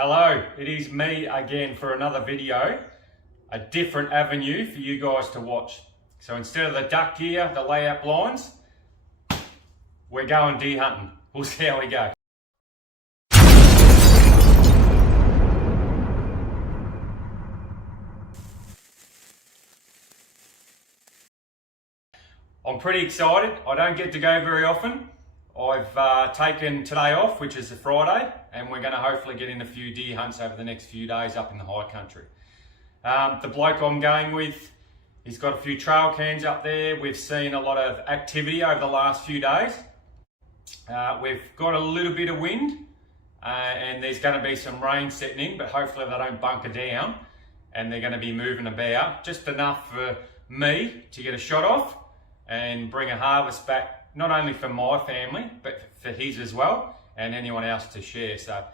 Hello, it is me again for another video, a different avenue for you guys to watch. So instead of the duck gear, the layout blinds, we're going deer hunting. We'll see how we go. I'm pretty excited. I don't get to go very often. I've taken today off, which is a Friday, and we're going to hopefully get in a few deer hunts over the next few days up in the high country. The bloke I'm going with, he's got a few trail cans up there. We've seen a lot of activity over the last few days. We've got a little bit of wind and there's going to be some rain setting in, but hopefully they don't bunker down and they're going to be moving about just enough for me to get a shot off and bring a harvest back, not only for my family, but for his as well, and anyone else to share. So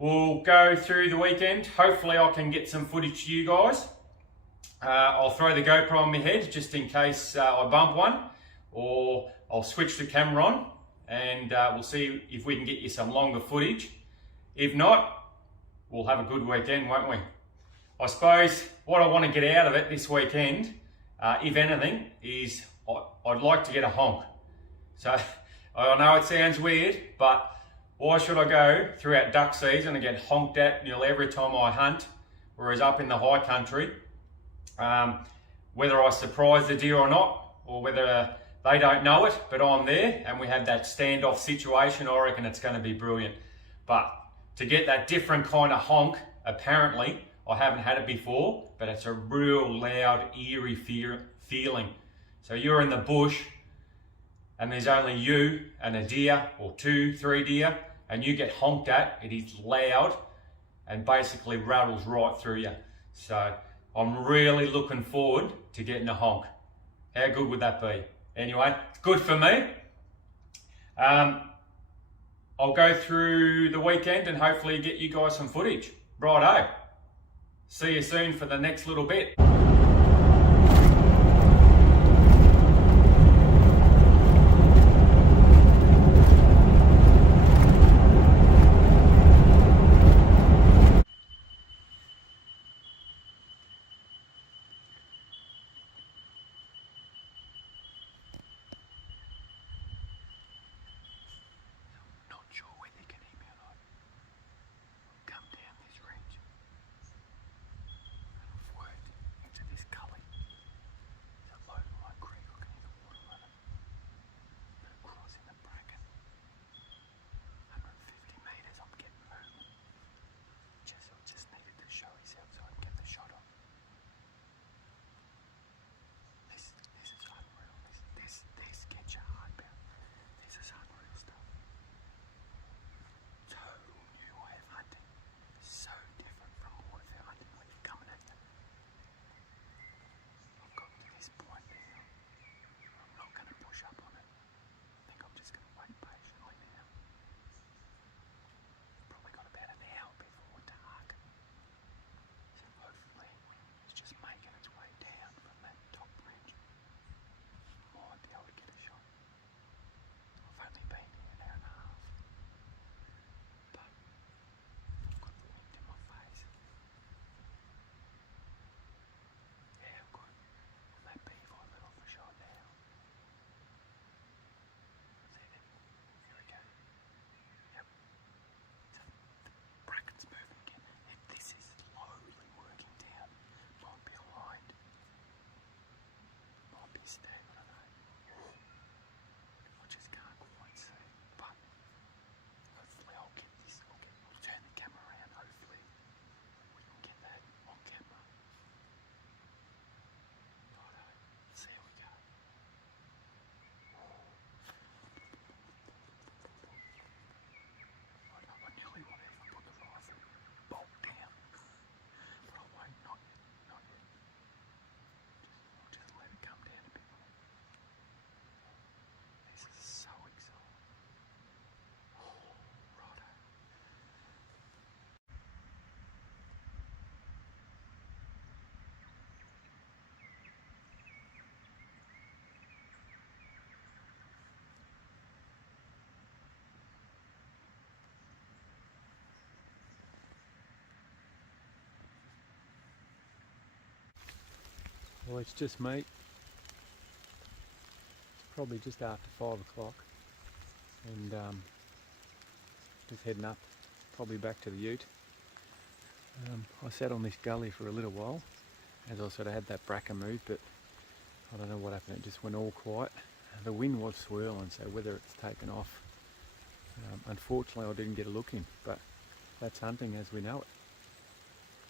we'll go through the weekend. Hopefully I can get some footage to you guys. I'll throw the GoPro on my head just in case I bump one, or I'll switch the camera on and we'll see if we can get you some longer footage. If not, we'll have a good weekend, won't we? I suppose what I want to get out of it this weekend, if anything, is I'd like to get a honk. So I know it sounds weird, but why should I go throughout duck season and get honked at nearly every time I hunt, whereas up in the high country, whether I surprise the deer or not, or whether they don't know it, but I'm there and we have that standoff situation, I reckon it's going to be brilliant. But to get that different kind of honk, apparently, I haven't had it before, but it's a real loud, eerie feeling. So you're in the bush and there's only you and a deer, or 2, 3 deer, and you get honked at. It is loud and basically rattles right through you. So I'm really looking forward to getting a honk. How good would that be? Anyway, it's good for me. I'll go through the weekend and hopefully get you guys some footage. Righto. See you soon for the next little bit. Well, it's just me. It's probably just after 5 o'clock, and just heading up, probably back to the ute. I sat on this gully for a little while, as I sort of had that bracker move, but I don't know what happened, it just went all quiet. The wind was swirling, so whether it's taken off. Unfortunately I didn't get a look in, but that's hunting as we know it.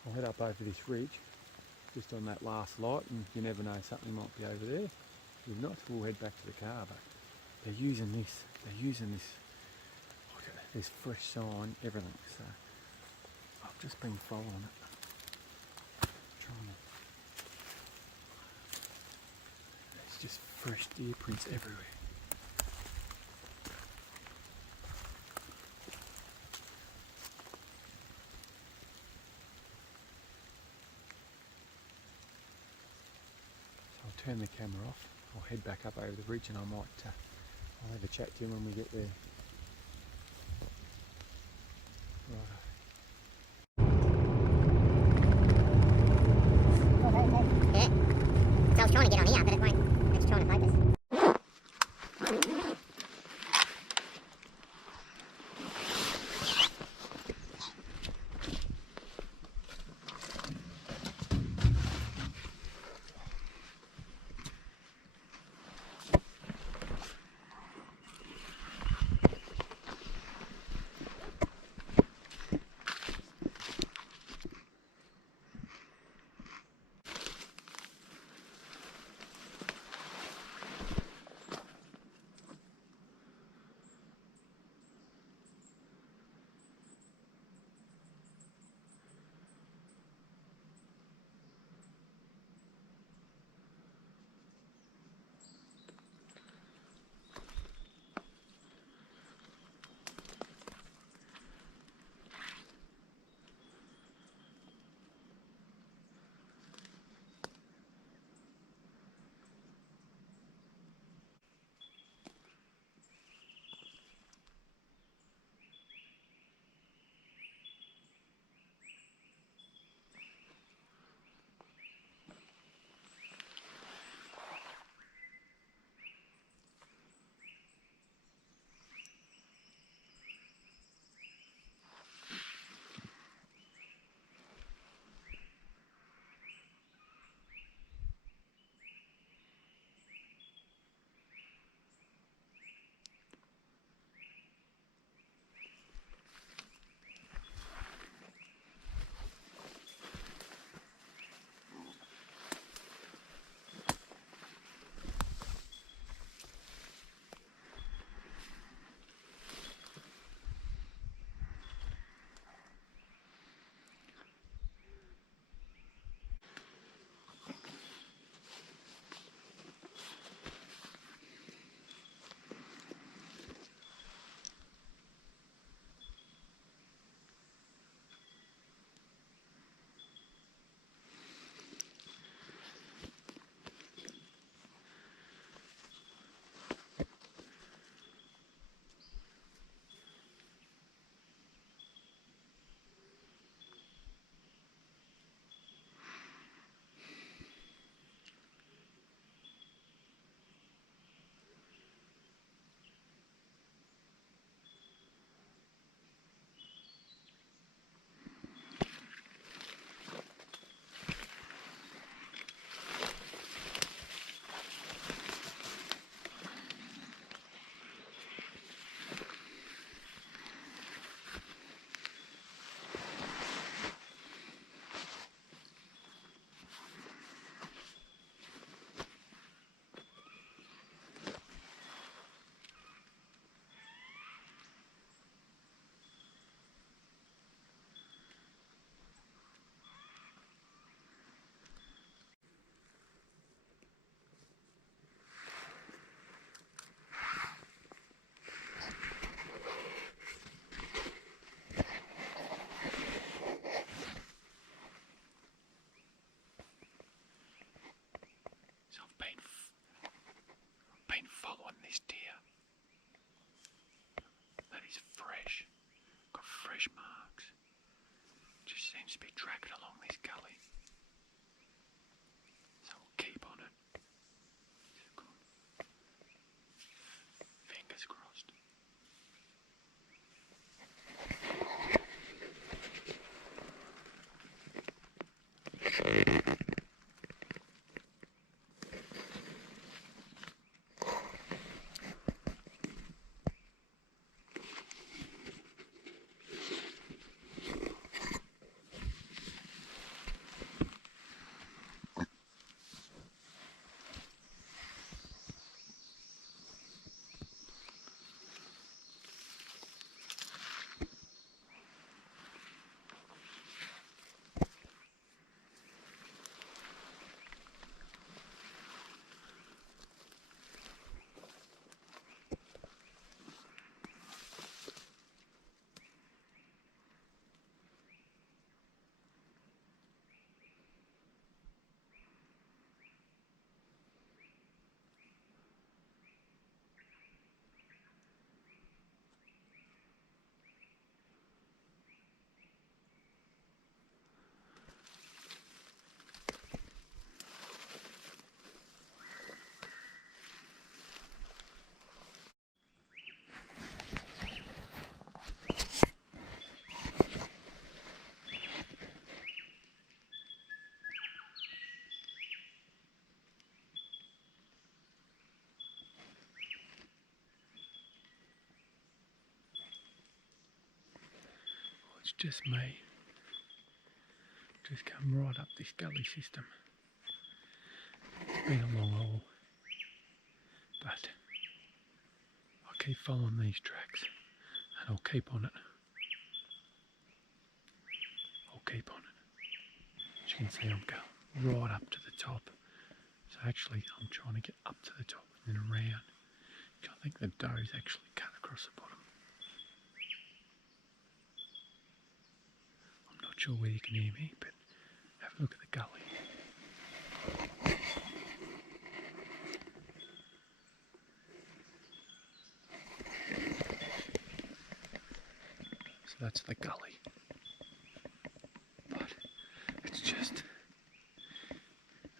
I'll head up over this ridge, just on that last light, and you never know, something might be over there. If not, we'll head back to the car, but they're using this, look at this fresh sign, everything, so I've just been following it, trying to, it's just fresh deer prints everywhere. So I'll turn the camera off, I'll head back up over the ridge, and I might I'll have a chat to him when we get there. Right. Yeah. So I was trying to get on here, but it won't. It's trying to focus. Following this deer. That is fresh. Got fresh marks. Just seems to be dragging along this gully. So we'll keep just me. Just come right up this gully system. It's been a long haul, but I'll keep following these tracks and I'll keep on it. I'll keep on it. As you can see, I'm going right up to the top. So actually, I'm trying to get up to the top and then around. I think the doe's actually cut across the bottom. I'm not sure whether you can hear me, but have a look at the gully. So that's the gully. But it's just,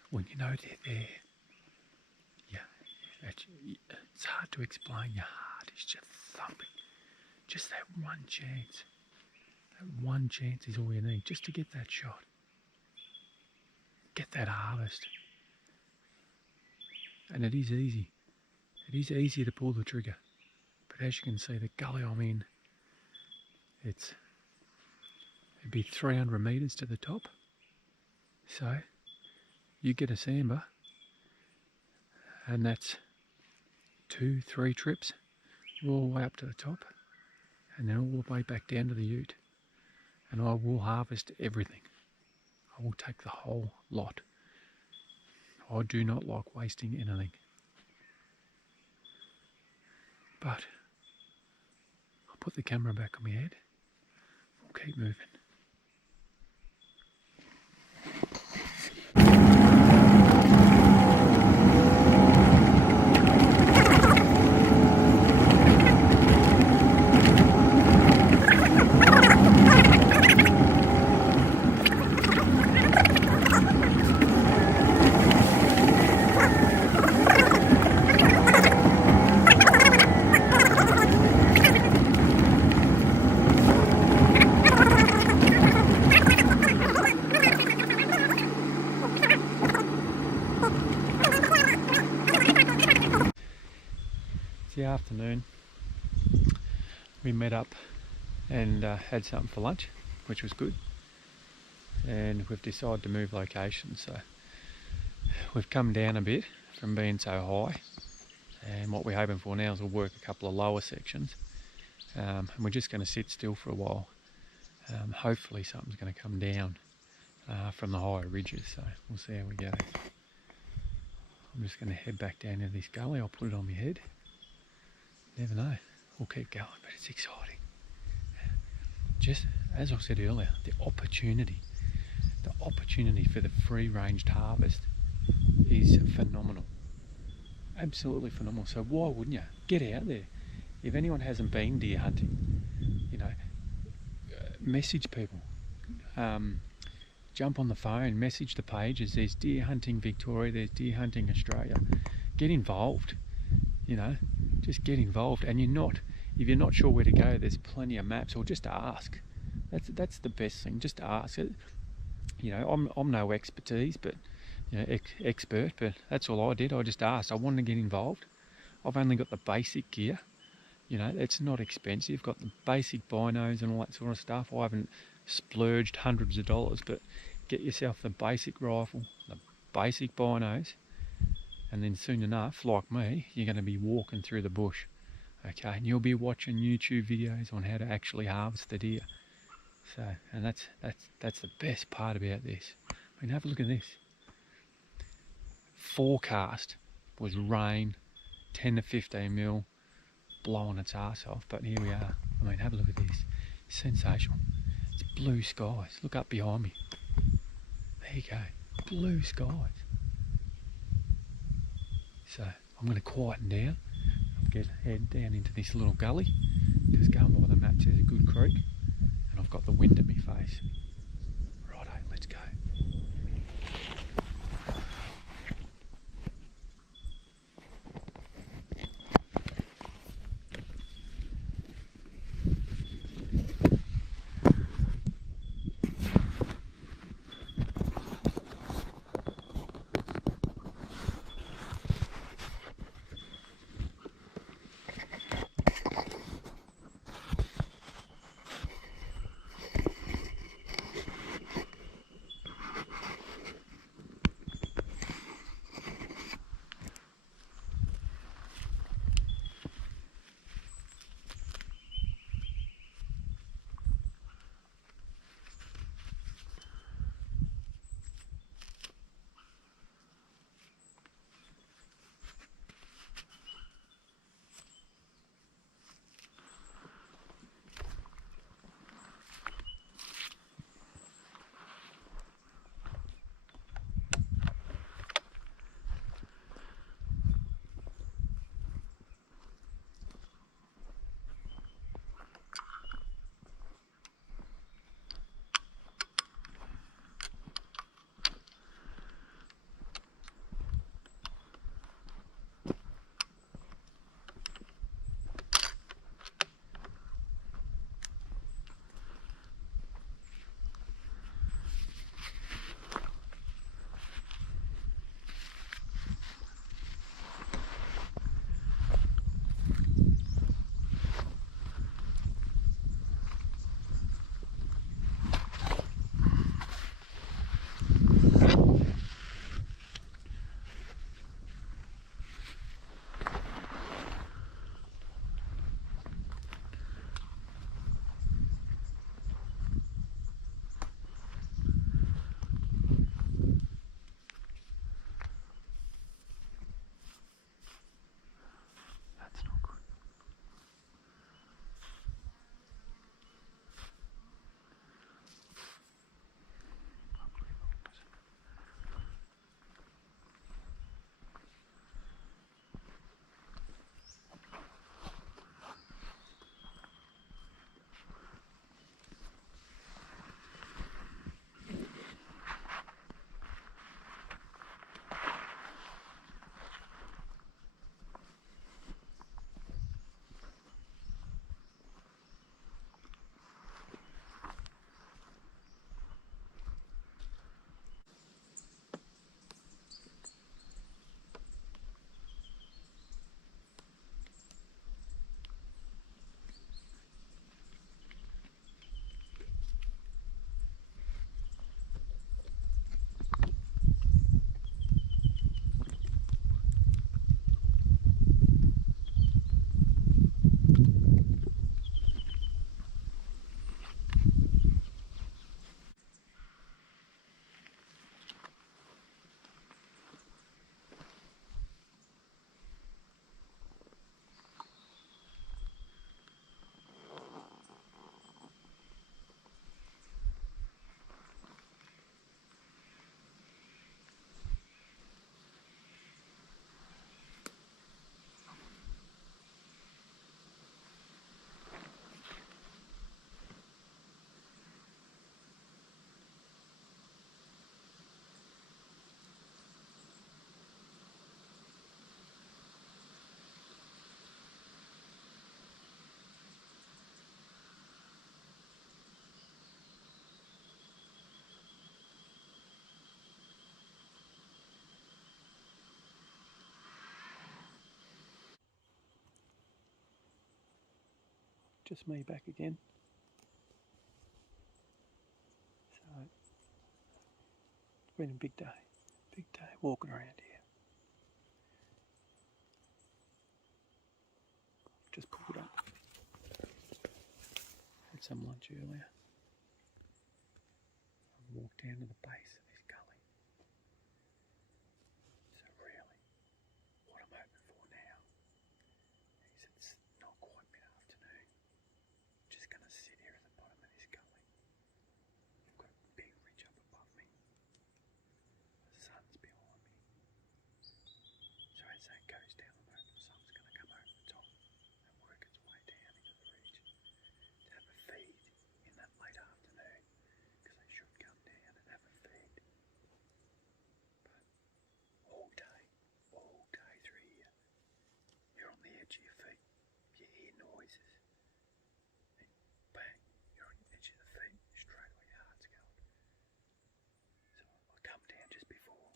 when you know they're there, it's hard to explain. Your heart is just thumping. Just that one chance. That one chance is all you need, just to get that shot. Get that harvest. And it is easy. It is easier to pull the trigger. But as you can see, the gully I'm in, it'd be 300 metres to the top. So you get a sambar, and that's 2-3 trips all the way up to the top, and then all the way back down to the ute. And I will harvest everything. I will take the whole lot. I do not like wasting anything. But I'll put the camera back on my head. We'll keep moving. It's the afternoon. We met up and had something for lunch, which was good. And we've decided to move location, so we've come down a bit from being so high. And what we're hoping for now is we'll work a couple of lower sections. And we're just going to sit still for a while. Hopefully something's going to come down from the higher ridges, so we'll see how we go. I'm just going to head back down into this gully. I'll put it on my head. Never know. We'll keep going, but it's exciting. Just as I said earlier, the opportunity for the free-ranged harvest is phenomenal. Absolutely phenomenal. So why wouldn't you? Get out there. If anyone hasn't been deer hunting, message people. Jump on the phone, message the pages. There's Deer Hunting Victoria, there's Deer Hunting Australia. Get involved. Just get involved. And if you're not sure where to go, there's plenty of maps, or just ask. That's the best thing. Just ask. I'm no expertise, but expert. But that's all I did. I just asked. I wanted to get involved. I've only got the basic gear. It's not expensive. Got the basic binos and all that sort of stuff. I haven't splurged hundreds of dollars, but get yourself the basic rifle, the basic binos, and then soon enough, like me, you're going to be walking through the bush, okay, and you'll be watching YouTube videos on how to actually harvest the deer. So, and that's the best part about this. I mean, have a look at this. Forecast was rain, 10 to 15 mil, blowing its ass off, but here we are. I mean, have a look at this. Sensational. It's blue skies. Look up behind me. There you go. Blue skies. So I'm going to quieten down. Head down into this little gully, because going by the maps there's a good creek, and I've got the wind at my face. Righto, let's go. just me back again. So it's been a big day walking around here. Just pulled up. Had some lunch earlier. I walked down to the base of this gully. So really, what I'm hoping for now is it's not quite mid-afternoon. Just going to sit here at the bottom of this gully. I've got a big ridge up above me. The sun's behind me. So as that goes down, I'm hoping the sun's going to come over the top and work its way down into the ridge to have a feed in that late afternoon, because they should come down and have a feed. But all day through here, you're on the edge of your feet. You hear noises, and bang, you're on the edge of the feet. Straight away your heart's going. So I come down just before,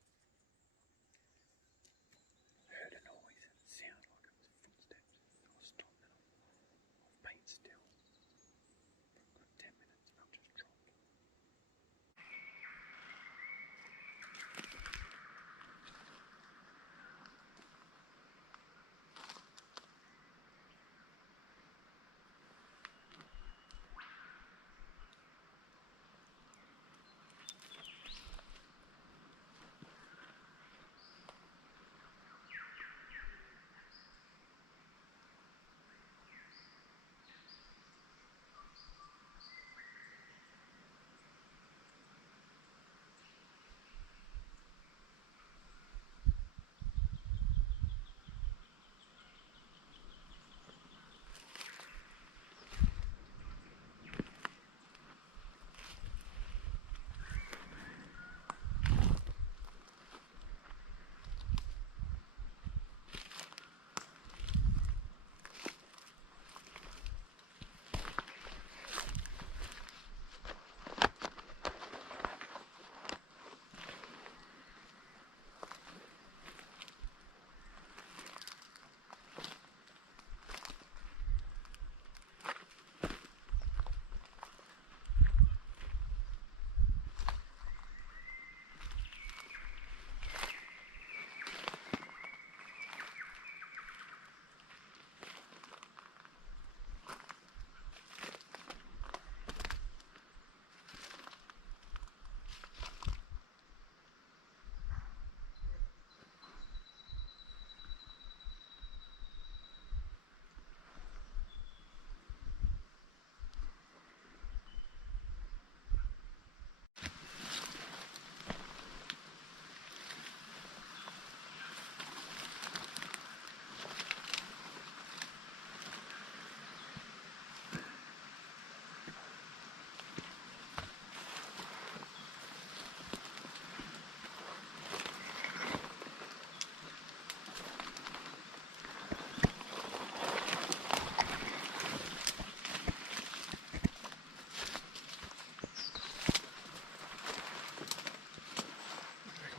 heard a noise, and it sounded like it was footsteps. So I stopped and I've been still for a good 10 minutes, and I've just dropped.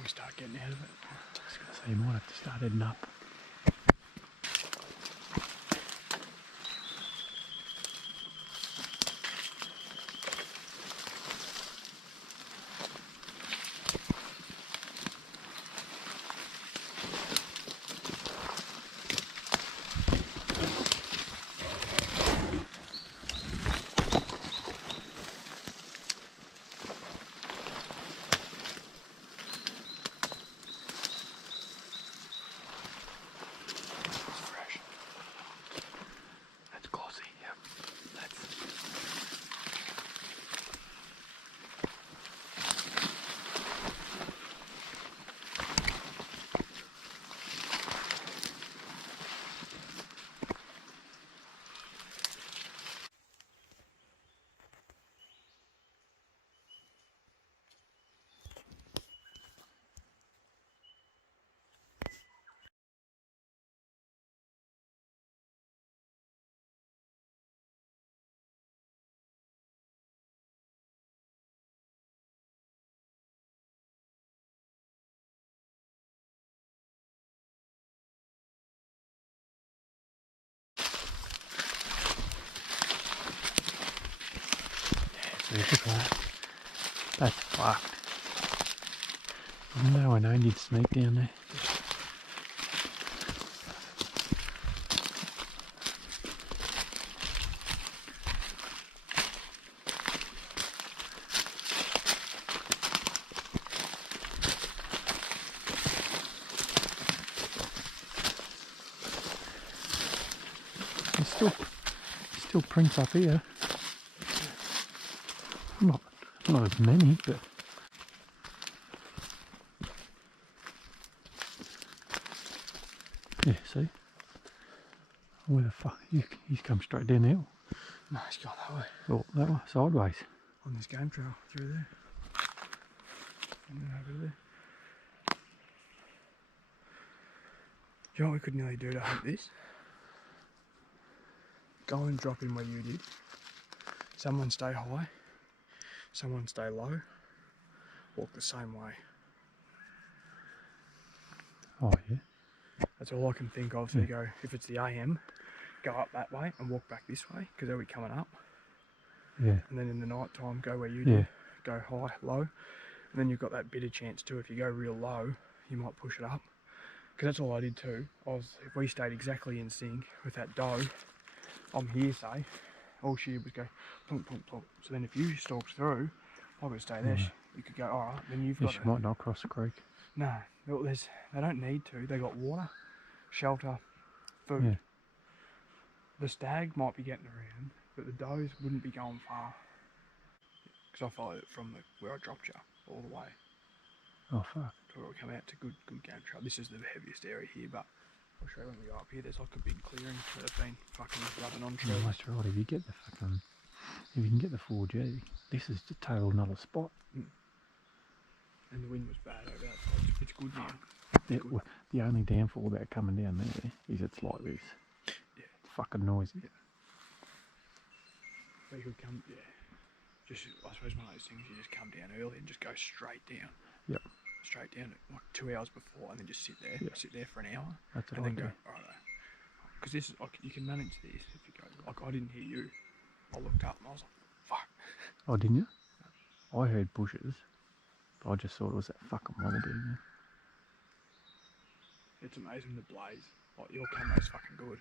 Start getting out of it. I was going to say, you might have to start heading up. look at that. That's fucked. No, I know you'd sneak down there. There's still prints up here. Not as many, but yeah. See, where the fuck he's come straight down the hill. No, he's gone that way. Oh, that way, sideways. On this game trail through there. And then over there. Do you know what we could nearly do to hunt this? Go and drop in where you did. Someone stay high. Someone stay low. Walk the same way. Oh yeah. That's all I can think of. So you go, if it's the AM, go up that way and walk back this way because they'll be coming up. Yeah. And then in the night time, go where you Yeah. did. Go high, low. And then you've got that bit of chance too. If you go real low, you might push it up. Because that's all I did too. If we stayed exactly in sync with that doe, I'm here, say, all she did was go plunk, plunk, plunk. So then if you stalked through, I would stay there. You could go, alright, then you've got She might not cross the creek. No, they don't need to. They got water, shelter, food. Yeah. The stag might be getting around, but the does wouldn't be going far. Because I followed it from where I dropped you all the way Oh fuck. to where we come out to good game trail. This is the heaviest area here, but I'll show you when we go up here. There's like a big clearing that have been fucking rubbing on Yeah, trails. that's right. If you get the fucking, if you can get the 4G, this is the total another spot. And the wind was bad over that side. It's good now. The only downfall about coming down there is it's like this. Yeah. It's fucking noisy. Yeah. So you could come, yeah. Just, I suppose one of those things, you just come down early and just go straight down. Yep. Straight down, like 2 hours before, and then just sit there. Yep. Sit there for an hour. That's what and I then do. go, alright. Because this is, like, you can manage this if you go, like, I didn't hear you. I looked up and I was like, fuck. Oh, didn't you? I heard bushes, but I just thought it was that fucking wallaby. Man. It's amazing the blaze. Like, your camera's fucking good.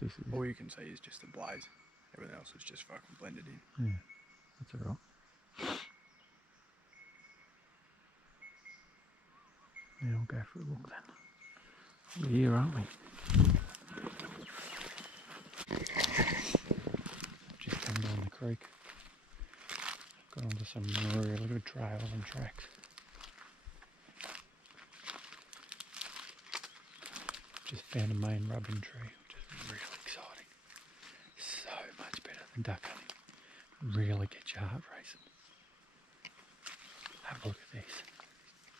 This is, All you can see is just the blaze. Everything else is just fucking blended in. yeah, that's alright. Yeah, we'll go for a walk then. We're here, aren't we? Just come down the creek. Got onto some really good trails and tracks. Just found a main rubbing tree, which is really exciting. So much better than duck hunting. Really gets your heart racing. Have a look at this.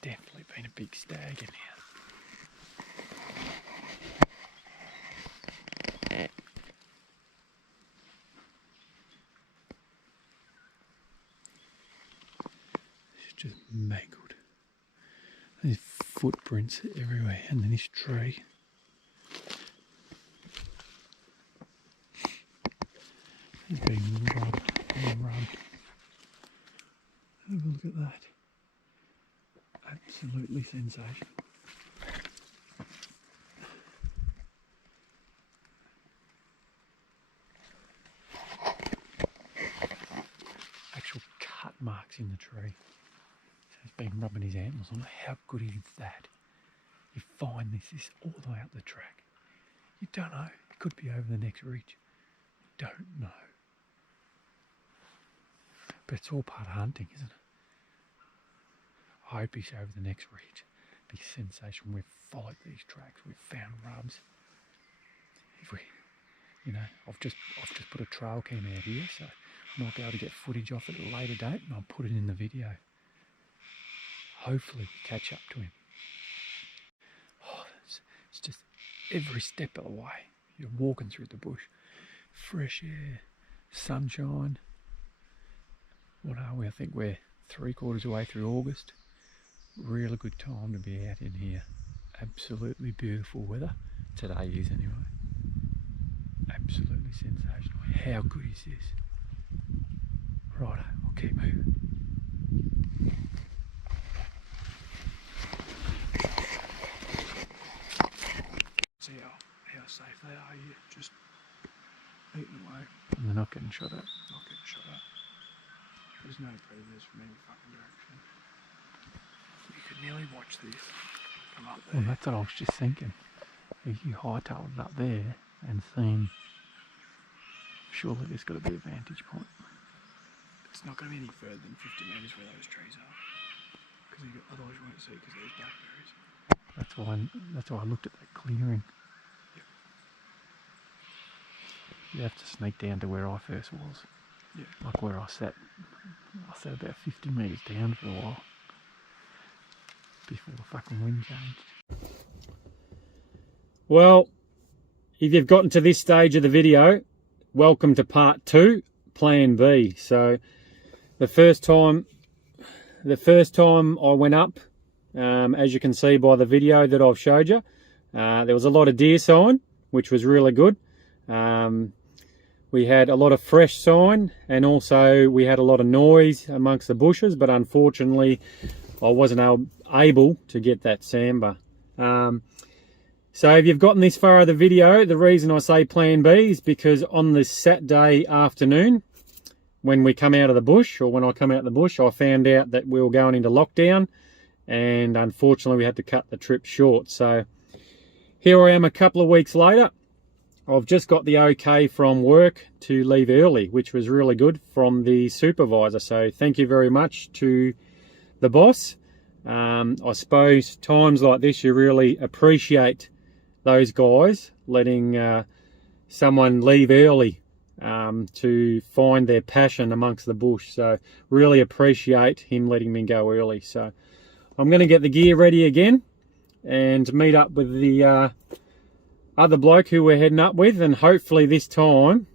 Definitely been a big stag in here. It's just mangled. There's footprints everywhere, and then this tree. It's been rubbed and rubbed. Have a look at that. Absolutely sensational. Actual cut marks in the tree. So he's been rubbing his antlers on it. How good is that? You find this all the way up the track. You don't know. It could be over the next ridge. You don't know. But it's all part of hunting, isn't it? I hope he's over the next ridge. Be sensational. We've followed these tracks. We've found rubs. If we, I've just put a trail cam out here, so I might be able to get footage off it at a later date, and I'll put it in the video. Hopefully, we catch up to him. Oh, it's just every step of the way. You're walking through the bush, fresh air, sunshine. What are we? I think we're 3/4 of the way through August. Really good time to be out in here. Absolutely beautiful weather. Today is anyway. Absolutely sensational. How good is this? Righto, keep moving. See how safe they are here, just eating away. And they're not getting shot at. Not getting shot at. There's no predators from any fucking direction. You could nearly watch this from up there. Well, that's what I was just thinking. If you hightailed it up there and seen, surely there's got to be a vantage point. It's not going to be any further than 50 metres where those trees are. Because otherwise you won't see because there's blackberries. That's why I looked at that clearing. Yep. You have to sneak down to where I first was. Yeah. Like where I sat. I sat about 50 metres down for a while. Before the fucking wind changed. Well, if you've gotten to this stage of the video, welcome to part 2, plan B. So the first time I went up, as you can see by the video that I've showed you, there was a lot of deer sign, which was really good. We had a lot of fresh sign, and also we had a lot of noise amongst the bushes, but unfortunately I wasn't able to get that sambar. So if you've gotten this far of the video, the reason I say plan B is because on this Saturday afternoon, when we come out of the bush, or when I come out of the bush, I found out that we were going into lockdown, and unfortunately we had to cut the trip short. So here I am a couple of weeks later. I've just got the okay from work to leave early, which was really good from the supervisor. So thank you very much to the boss. I suppose times like this you really appreciate those guys letting someone leave early to find their passion amongst the bush. So really appreciate him letting me go early. So I'm going to get the gear ready again and meet up with the other bloke who we're heading up with, and hopefully this time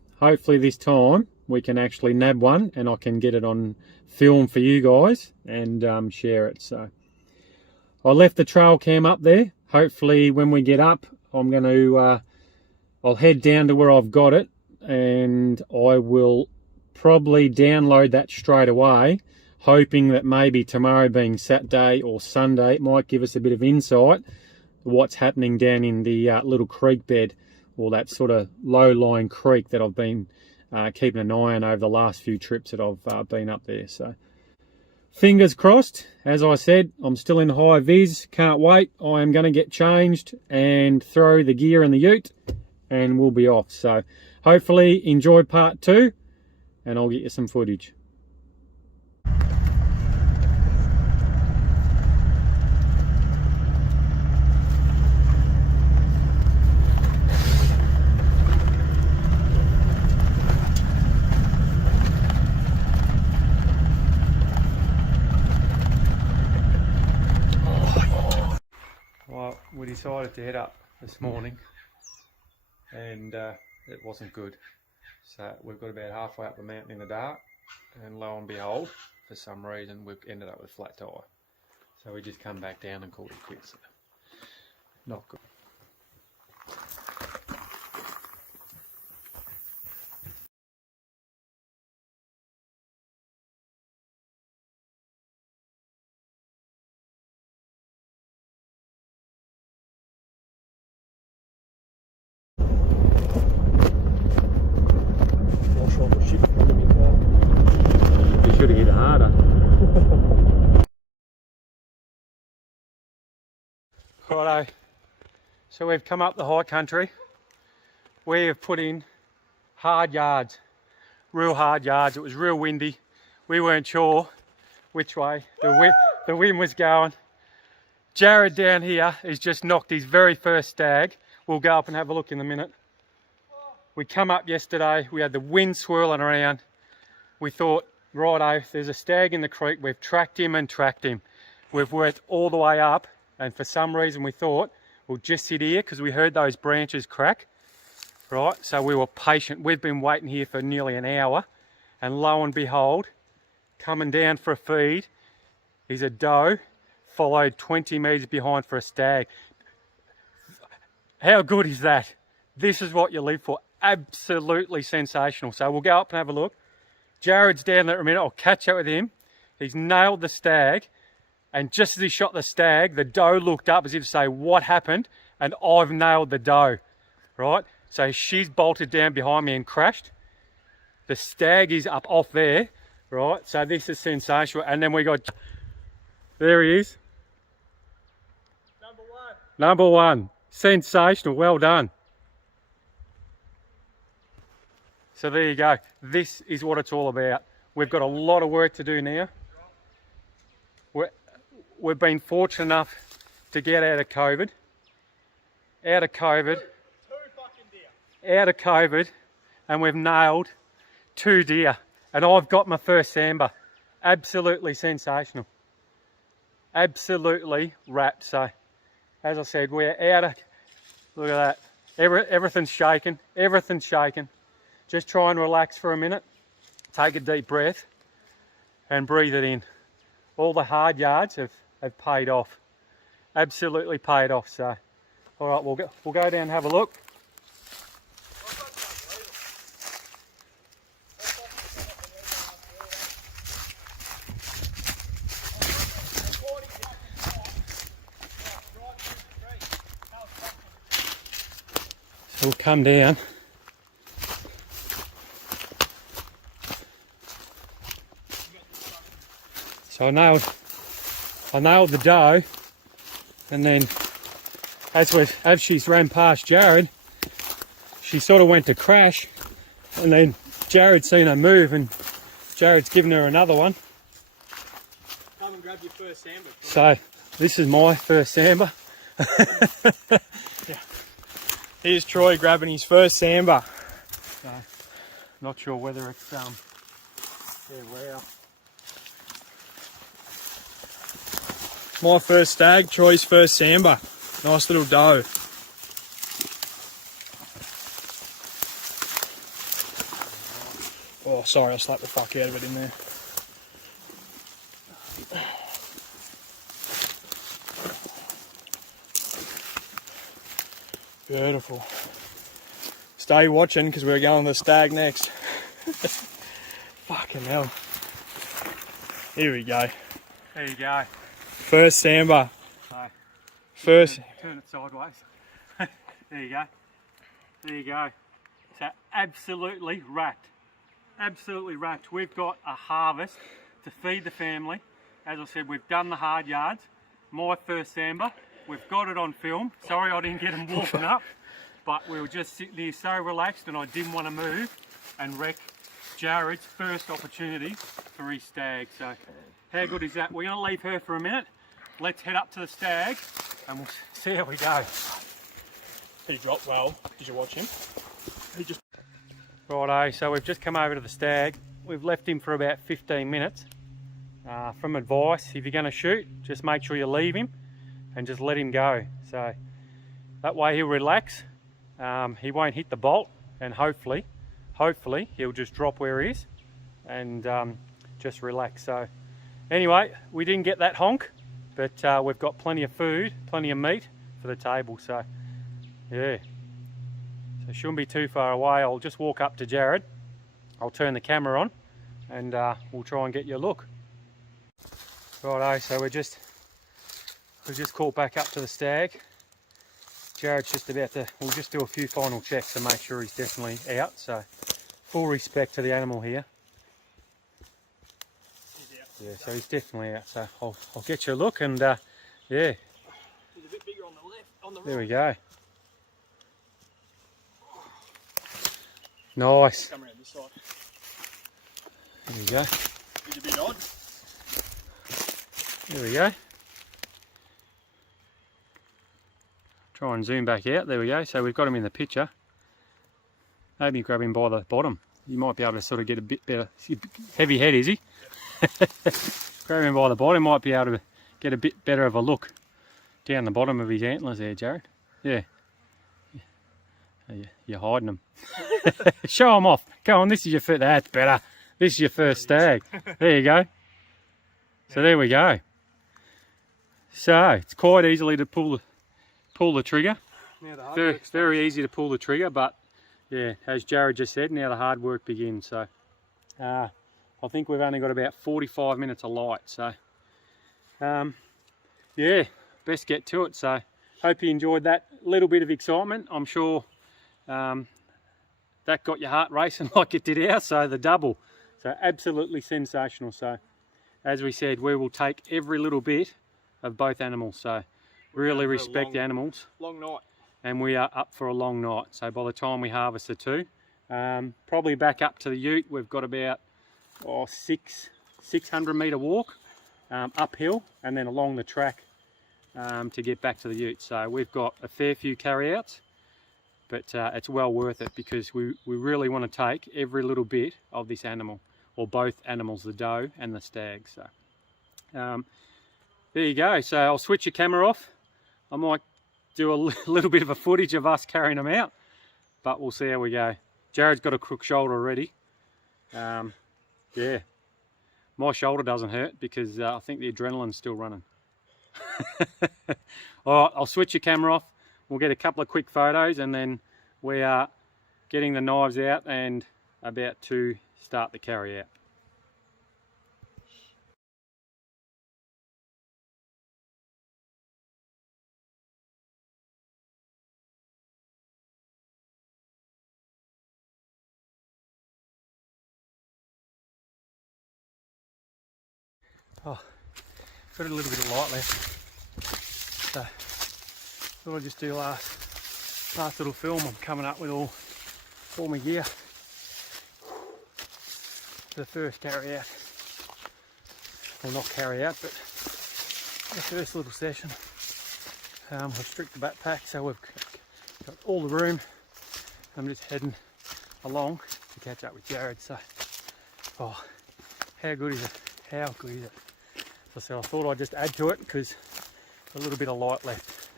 we can actually nab one and I can get it on film for you guys and share it. So I left the trail cam up there. Hopefully when we get up, I'm going to I'll head down to where I've got it, and I will probably download that straight away, hoping that maybe tomorrow being Saturday or Sunday, it might give us a bit of insight what's happening down in the little creek bed, or that sort of low-lying creek that I've been keeping an eye on over the last few trips that I've been up there. So fingers crossed. As I said, I'm still in high vis, can't wait. I am going to get changed and throw the gear in the ute and we'll be off. So hopefully enjoy part 2 and I'll get you some footage. Well, we decided to head up this morning and it wasn't good. So we've got about halfway up the mountain in the dark, and lo and behold, for some reason we've ended up with a flat tire. So we just come back down and called it quits. Not good. You should have hit it harder. Righto, so we've come up the high country. We have put in hard yards, real hard yards. It was real windy. We weren't sure which way the wind was going. Jared down here has just knocked his very first stag. We'll go up and have a look in a minute. We come up yesterday, we had the wind swirling around. We thought, righto, there's a stag in the creek. We've tracked him and tracked him. We've worked all the way up, and for some reason we thought we'll just sit here because we heard those branches crack. Right, so we were patient. We've been waiting here for nearly an hour, and lo and behold, coming down for a feed is a doe, followed 20 metres behind for a stag. How good is that? This is what you live for. Absolutely sensational. So we'll go up and have a look. Jared's down there at a minute. I'll catch up with him. He's nailed the stag. And just as he shot the stag, the doe looked up as if to say, what happened? And I've nailed the doe, right? So she's bolted down behind me and crashed. The stag is up off there, right? So this is sensational. And then we got, there he is. Number one. Sensational. Well done. So there you go. This is what it's all about. We've got a lot of work to do now. We've been fortunate enough to get out of COVID. Out of COVID. And we've nailed 2 deer. And I've got my first Sambar. Absolutely sensational. Absolutely wrapped. So, as I said, we're out of... Look at that. Everything's shaking. Everything's shaking. Just try and relax for a minute. Take a deep breath and breathe it in. All the hard yards have paid off. Absolutely paid off. So, all right, we'll go down and have a look. So we'll come down. So I nailed the doe, and then as she's ran past Jared, she sort of went to crash, and then Jared's seen her move, and Jared's given her another one. Come and grab your first Sambar. So this is my first Sambar. Yeah. Here's Troy grabbing his first Sambar. So, not sure whether it's yeah, wow. My first stag, Troy's first Sambar. Nice little doe. Oh, sorry, I slapped the fuck out of it in there. Beautiful. Stay watching because we're going to the stag next. Fucking hell. Here we go. There you go. First Sambar. So, First. turn it sideways. There you go. There you go. So absolutely wrapped. Absolutely wrapped. We've got a harvest to feed the family. As I said, we've done the hard yards. My first Sambar. We've got it on film. Sorry I didn't get him walking up, but we were just sitting here so relaxed and I didn't want to move and wreck Jared's first opportunity for his stag. So how good is that? We're going to leave her for a minute. Let's head up to the stag and we'll see how we go. He dropped well. Did you watch him? He just... Righto, so we've just come over to the stag. We've left him for about 15 minutes. From advice, if you're going to shoot, just make sure you leave him and just let him go. So that way he'll relax, he won't hit the bolt, and hopefully he'll just drop where he is and just relax. So anyway, we didn't get that honk, but we've got plenty of food, plenty of meat for the table. So yeah, so shouldn't be too far away. I'll just walk up to Jared, I'll turn the camera on and we'll try and get you a look. Righto, so we've just caught back up to the stag. Jared's just about to, we'll just do a few final checks to make sure he's definitely out. So full respect to the animal here. He's out. Yeah, so he's definitely out. So I'll get you a look and yeah. He's a bit bigger on the left, on the right. There we go. Nice. Come around this side. There we go. He's a bit odd. There we go. Try and zoom back out. There we go. So we've got him in the picture. Maybe grab him by the bottom. You might be able to sort of get a bit better. Heavy head, is he? Grab him by the bottom. Might be able to get a bit better of a look down the bottom of his antlers there, Jared. Yeah. You're hiding them. Show them off. Go on. This is your first. That's better. This is your first stag. There you go. So there we go. So it's quite easily to pull the trigger. Very easy to pull the trigger, but yeah, as Jared just said, now the hard work begins. So I think we've only got about 45 minutes of light, so yeah, best get to it. So hope you enjoyed that little bit of excitement. I'm sure that got your heart racing like it did ours. So the double, so absolutely sensational. So as we said, we will take every little bit of both animals. So really respect the animals. Long night. And we are up for a long night. So by the time we harvest the two, probably back up to the ute, we've got about 600 metre walk uphill and then along the track to get back to the ute. So we've got a fair few carryouts, but it's well worth it because we really want to take every little bit of this animal, or both animals, the doe and the stag. So there you go. So I'll switch your camera off. I might do a little bit of a footage of us carrying them out, but we'll see how we go. Jared's got a crook shoulder already. Yeah, my shoulder doesn't hurt because I think the adrenaline's still running. All right, I'll switch your camera off. We'll get a couple of quick photos and then we are getting the knives out and about to start the carry out. Oh, got a little bit of light left, so thought I'd just do last little film. I'm coming up with all my gear for the first carry out, well not carry out, but the first little session. We've stripped the backpack, so we've got all the room. I'm just heading along to catch up with Jared. So, oh, how good is it? How good is it? So I thought I'd just add to it because a little bit of light left.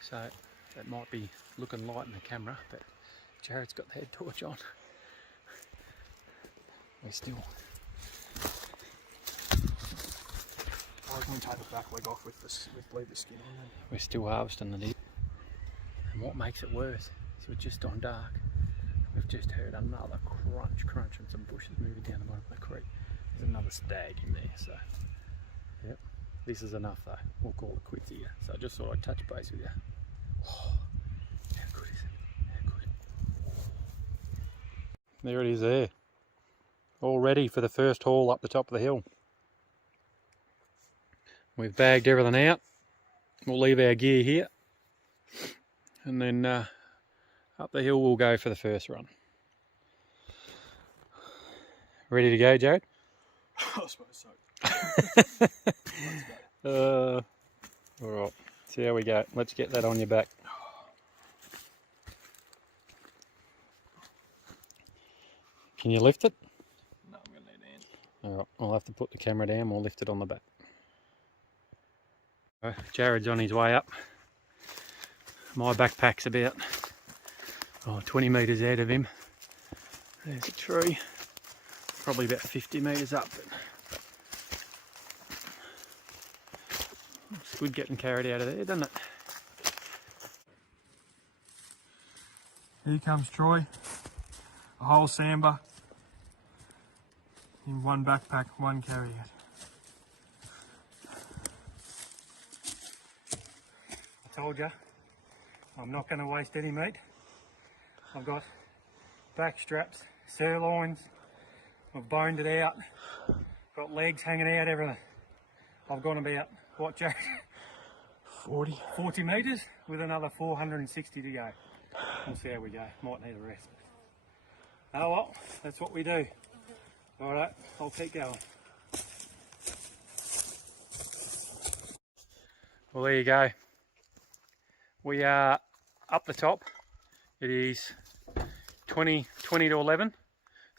So that might be looking light in the camera, but Jared's got the head torch on. We're still. I reckon we take the back leg off with leave the skin on. We're still harvesting the deer. And what makes it worse is we're just on dark. We've just heard another crunch and some bushes moving down the bottom of the creek. There's another stag in there, so yep, this is enough though. We'll call it quits here. So I just thought I'd touch base with you. Oh, how good is it? How good. There it is there. All ready for the first haul up the top of the hill. We've bagged everything out. We'll leave our gear here. And then up the hill we'll go for the first run. Ready to go, Jared? I suppose so. Alright, see how we go. Let's get that on your back. Can you lift it? No, I'm going to need a hand. Alright, I'll have to put the camera down, we'll lift it on the back. Jared's on his way up. My backpack's about 20 metres out of him. There's a tree. Probably about 50 metres up. But it's good getting carried out of there, doesn't it? Here comes Troy. A whole Sambar in one backpack, one carry out. I told you, I'm not going to waste any meat. I've got back straps, sirloins, I've boned it out, got legs hanging out, everything. I've gone about, what, Jack? 40 metres with another 460 to go. We'll see how we go. Might need a rest. Oh well, that's what we do. Alright, I'll keep going. Well, there you go. We are up the top. It is 20 to 11.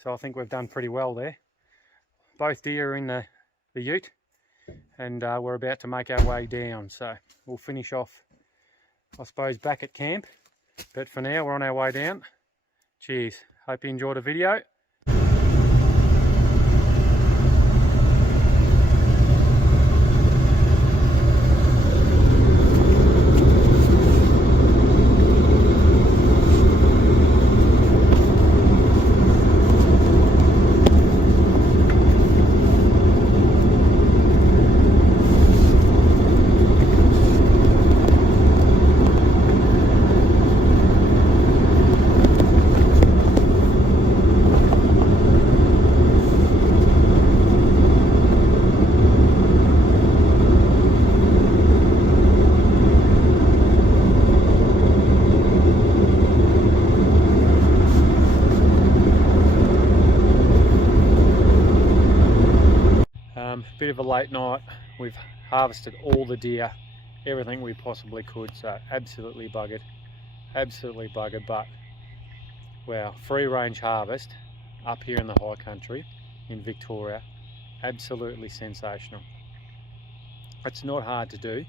So I think we've done pretty well there. Both deer are in the ute and we're about to make our way down. So we'll finish off, I suppose, back at camp. But for now, we're on our way down. Cheers. Hope you enjoyed the video. bit of a late night. We've harvested all the deer, everything we possibly could, so absolutely buggered, but wow, free range harvest up here in the high country in Victoria, absolutely sensational. It's not hard to do.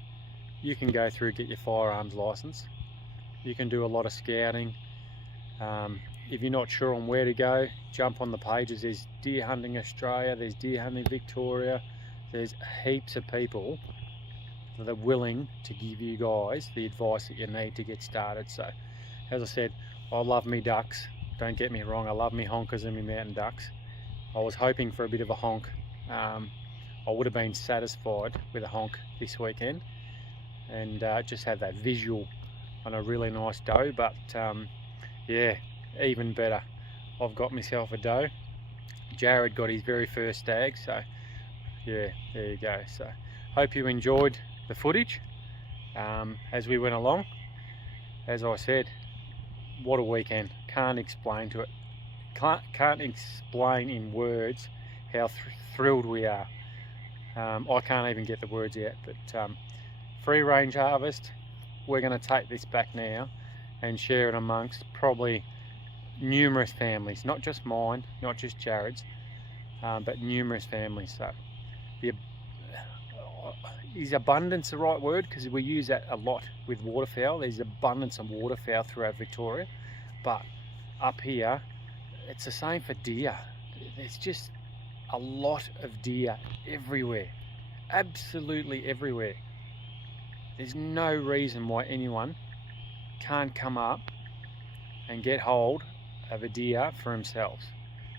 You can go through, get your firearms license, you can do a lot of scouting. If you're not sure on where to go, jump on the pages. There's Deer Hunting Australia, there's Deer Hunting Victoria, there's heaps of people that are willing to give you guys the advice that you need to get started. So as I said, I love me ducks, don't get me wrong, I love me honkers and me mountain ducks. I was hoping for a bit of a honk. I would have been satisfied with a honk this weekend and just have that visual on a really nice doe, but yeah, even better, I've got myself a doe. Jared got his very first stag, so yeah, there you go. So hope you enjoyed the footage as we went along. As I said, what a weekend, can't explain to it, can't explain in words how thrilled we are. I can't even get the words out, but free range harvest, we're going to take this back now and share it amongst probably numerous families, not just mine, not just Jared's, but numerous families. So is abundance the right word? Because we use that a lot with waterfowl. There's abundance of waterfowl throughout Victoria, but up here it's the same for deer. There's just a lot of deer everywhere, absolutely everywhere. There's no reason why anyone can't come up and get hold of a deer for themselves.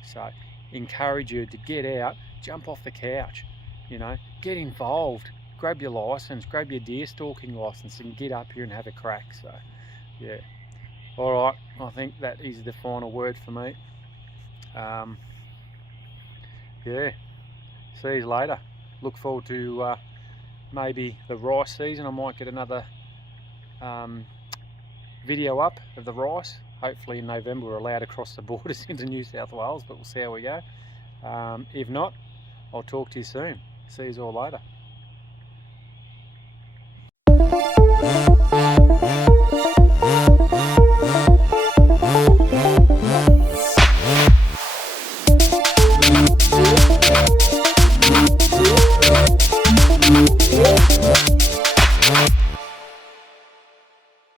So encourage you to get out, jump off the couch, you know, get involved, grab your license, grab your deer stalking license and get up here and have a crack. So yeah, all right, I think that is the final word for me. Yeah, see you later. Look forward to maybe the rice season. I might get another video up of the rice. Hopefully in November we're allowed to cross the borders into New South Wales, but we'll see how we go. If not, I'll talk to you soon. See you all later.